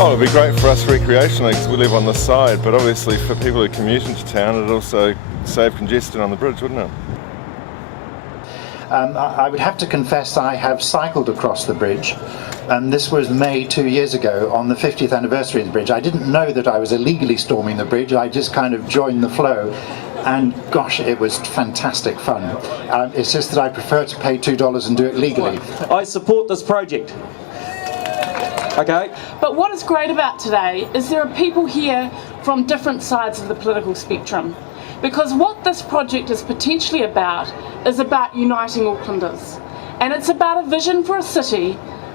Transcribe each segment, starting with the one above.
Oh, it'd be great for us recreationally because we live on the side, but obviously for people who commute into town, it'd also save congestion on the bridge, wouldn't it? I would have to confess I have cycled across the bridge, and this was May 2 years ago on the 50th anniversary of the bridge. I didn't know that I was illegally storming the bridge, I just kind of joined the flow, and gosh, it was fantastic fun. It's just that I prefer to pay $2 and do it legally. I support this project. Okay. But what is great about today is there are people here from different sides of the political spectrum. Because what this project is potentially about is about uniting Aucklanders. And it's about a vision for a city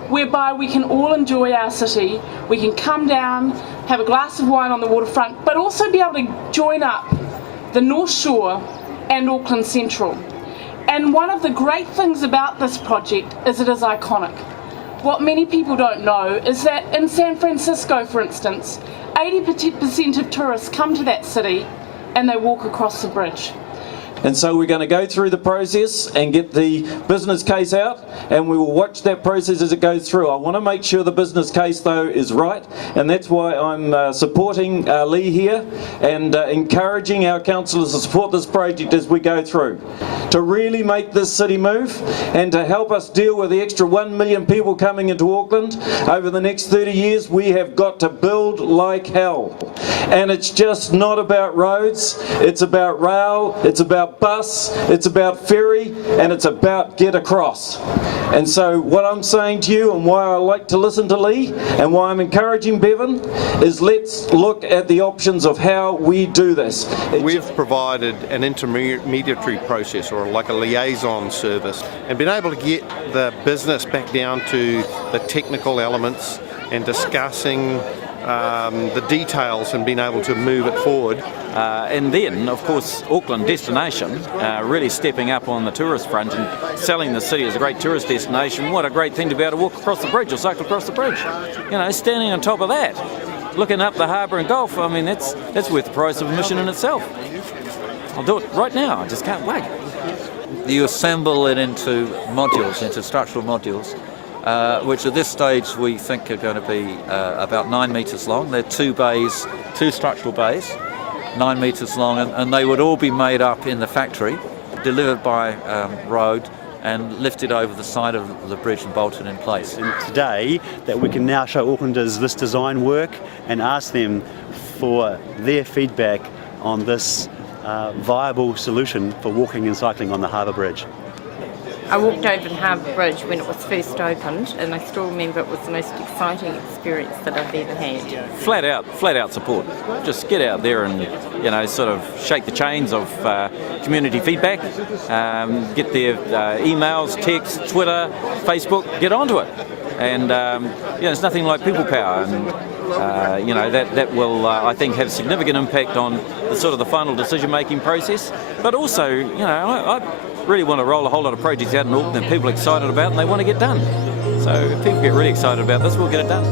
whereby we can all enjoy our city, we can come down, have a glass of wine on the waterfront, but also be able to join up the North Shore and Auckland Central. And one of the great things about this project is it is iconic. What many people don't know is that in San Francisco, for instance, 80% of tourists come to that city and they walk across the bridge. And so we're going to go through the process and get the business case out, and we will watch that process as it goes through. I want to make sure the business case, though, is right, and that's why I'm supporting Lee here and encouraging our councillors to support this project as we go through, to really make this city move and to help us deal with the extra 1 million people coming into Auckland over the next 30 years. We have got to build like hell, and it's just not about roads, it's about rail, it's about bus, it's about ferry, and it's about get across. And so what I'm saying to you, and why I like to listen to Lee, and why I'm encouraging Bevan, is let's look at the options of how we do this. We've provided an intermediary process, or like a liaison service, and been able to get the business back down to the technical elements and discussing the details and being able to move it forward. And then, of course, Auckland destination, really stepping up on the tourist front and selling the city as a great tourist destination. What a great thing to be able to walk across the bridge or cycle across the bridge. You know, standing on top of that, looking up the harbour and Gulf, I mean, that's worth the price of admission in itself. I'll do it right now, I just can't wait. You assemble it into modules, into structural modules, which at this stage we think are going to be about 9 metres long. They're two structural bays, 9 metres long, and they would all be made up in the factory, delivered by road and lifted over the side of the bridge and bolted in place. And today, that we can now show Aucklanders this design work and ask them for their feedback on this viable solution for walking and cycling on the Harbour Bridge. I walked over the Harbour Bridge when it was first opened, and I still remember it was the most exciting experience that I've ever had. Flat out support. Just get out there and, you know, sort of shake the chains of community feedback. Get their emails, texts, Twitter, Facebook. Get onto it. And it's nothing like people power, and that will I think have significant impact on the sort of the final decision-making process. But also, I really want to roll a whole lot of projects out in Auckland that people are excited about and they want to get done. So if people get really excited about this, we'll get it done.